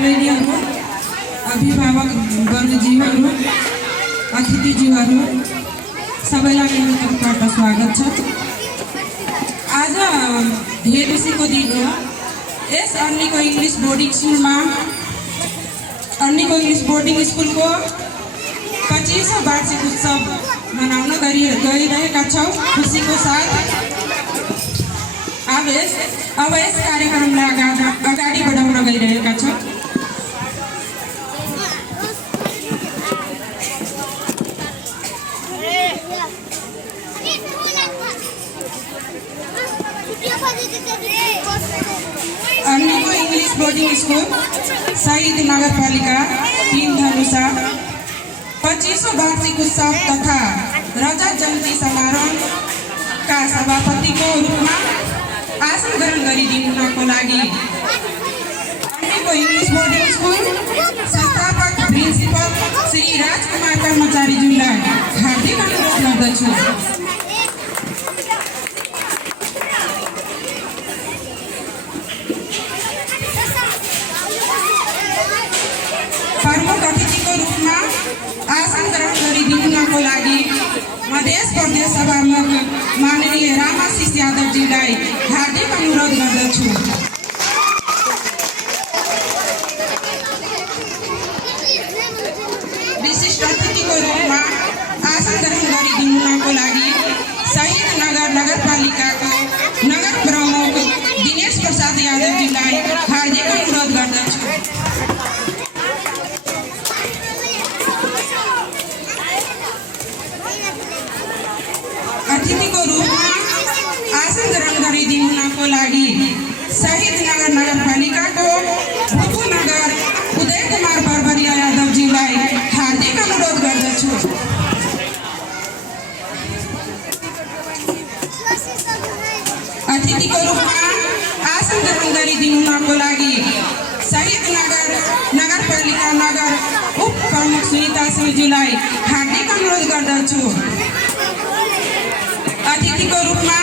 बहिनीहरू, अभिभावक वर्गजीवहरू, अतिथिज्यूहरू सबैलाई मेरो तर्फबाट स्वागत छ। आज धेरैको दिन हो। यस अर्नीको इङ्ग्लिस बोर्डिङ स्कुलमा अर्नीको इङ्ग्लिस बोर्डिङ स्कुलको 25औं वार्षिक उत्सव मनाउन गइरहेका छौँ खुसीको साथ। अब यस कार्यक्रमलाई अगाडि बढाउन गइरहेका छौँ। अर्नीको इङ्ग्लिस बोर्डिङ स्कुल शहीद नगरपालिका 3 धनुषा 25औं वार्षिक उत्सव तथा रजत जयन्ती समारोहका सभापतिको रूपमा आसन ग्रहण गरिदिनुको लागि अर्नीको इङ्ग्लिस बोर्डिङ स्कुल संस्थापक प्रिन्सिपल श्री राजकुमार कर्मचारीज्यूलाई हार्दिक अनुरोध गर्दछु। प्रमुख अतिथिको रूपमा आसन ग्रहण गरिदिनुको लागि मध्य प्रदेश सभामुख माननीय रामाशिष यादवजीलाई हार्दिक अनुरोध गर्दछु। विशिष्ट अतिथिको रूपमा आसन ग्रहण गरिदिनुको लागि शहीद नगरपालिकाको नगर प्रमुख दिनेश प्रसाद यादवजीलाई हार्दिक अनुरोध गर्दछु। अतिथिको रूपमा आसन ग्रहण गरिदिनुको लागि शहीद नगरपालिकाको उपनगर उदय कुमार बर्बरिया यादवजीलाई हार्दिक अनुरोध गर्दछु। अतिथिको रूपमा आसन ग्रहण गरिदिनुको लागि शहीद नगरपालिका नगर उप प्रमुख सुनिता सिंहजीलाई हार्दिक अनुरोध गर्दछु। अतिथिको रूपमा